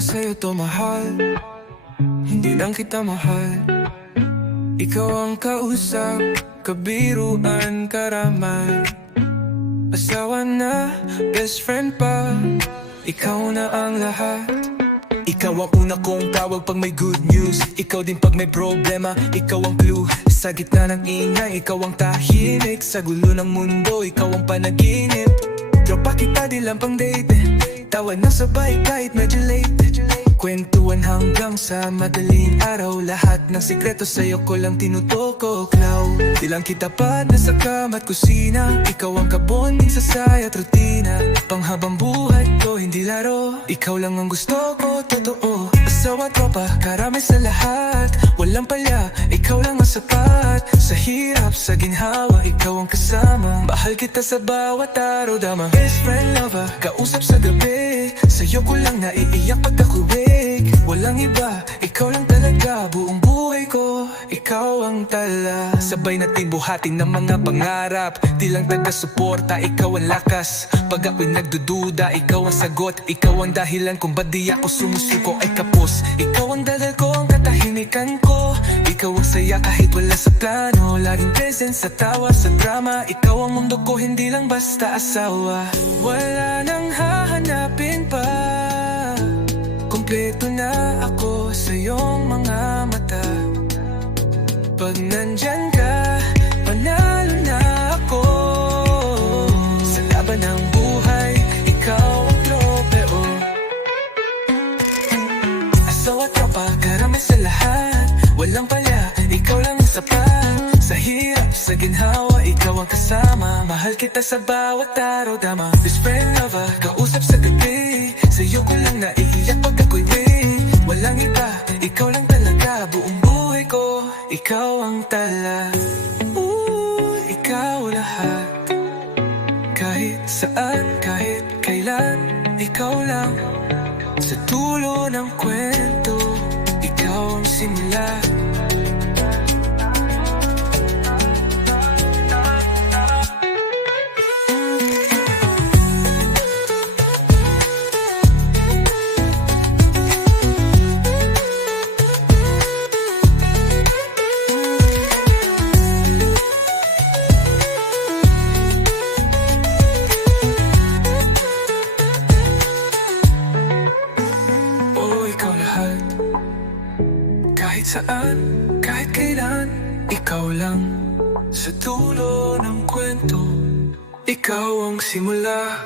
para sa'yo to mahal, hindi lang kita mahal. Ikaw ang kausap, kabiruan, karaman, asawa na, best friend pa, ikaw na ang lahat. Ikaw ang una kong tawag pag may good news. Ikaw din pag may problema, ikaw ang clue. Sa gitna ng ingay, ikaw ang tahimik. Sa gulo ng mundo, ikaw ang panaginip. Tropa kita di lang pang date, tawa na sabay kahit medyo late. Kwentuhan hanggang sa madaling araw. Lahat ng sikreto sa'yo ko lang tinutukok now. Di lang kita pa na sa kama at kusina. Ikaw ang kabonding sa saya at rutina. Panghabang buhay ko, hindi laro. Ikaw lang ang gusto ko, totoo. Asawa, tropa, karami sa lahat. Walang palya, ikaw lang ang sapat. Sa hirap, sa ginhawa, ikaw ang kasama. Mahal kita sa bawat araw, dama. Best friend, lover, kausap sa gabi. Sa'yo ko lang naiiyak pagkakuwig. Walang iba, ikaw lang talaga. Buong buhay ko, ikaw ang tala. Sabay natin buhatin ng mga pangarap. Di lang taga-suporta, ikaw ang lakas. Pag ako'y nagdududa, ikaw ang sagot. Ikaw ang dahilan kung ba't di ako sumusuko ay kapos. Ikaw ang dadal ko, ang katahimikan ko. Ikaw ang saya kahit wala sa plano. Laging present sa tawa, sa drama. Ikaw ang mundo ko, hindi lang basta asawa. Wala nang hahanapin pa. Kompleto na ako sa iyong mga mata. Pag nandyan ka, panalo na ako. Sa laban ng buhay, ikaw ang tropeo. Asawa, tropa, karami sa lahat. Walang palya, ikaw lang ang sapat. Sa hirap, sa ginhawa, ikaw ang kasama. Mahal kita sa bawat araw, dama. Best friend, lover, kausap sa gabi. Sa'yo ko lang naiiyak pag ako'y weak. Walang iba, ikaw lang talaga. Buong buhay ko, ikaw ang tala. Ikaw lahat. Kahit saan, kahit kailan, ikaw lang. Sa dulo ng kwento, ikaw ang simula. Kahit saan, kahit kailan, ikaw lang. Sa dulo ng kwento, ikaw ang simula.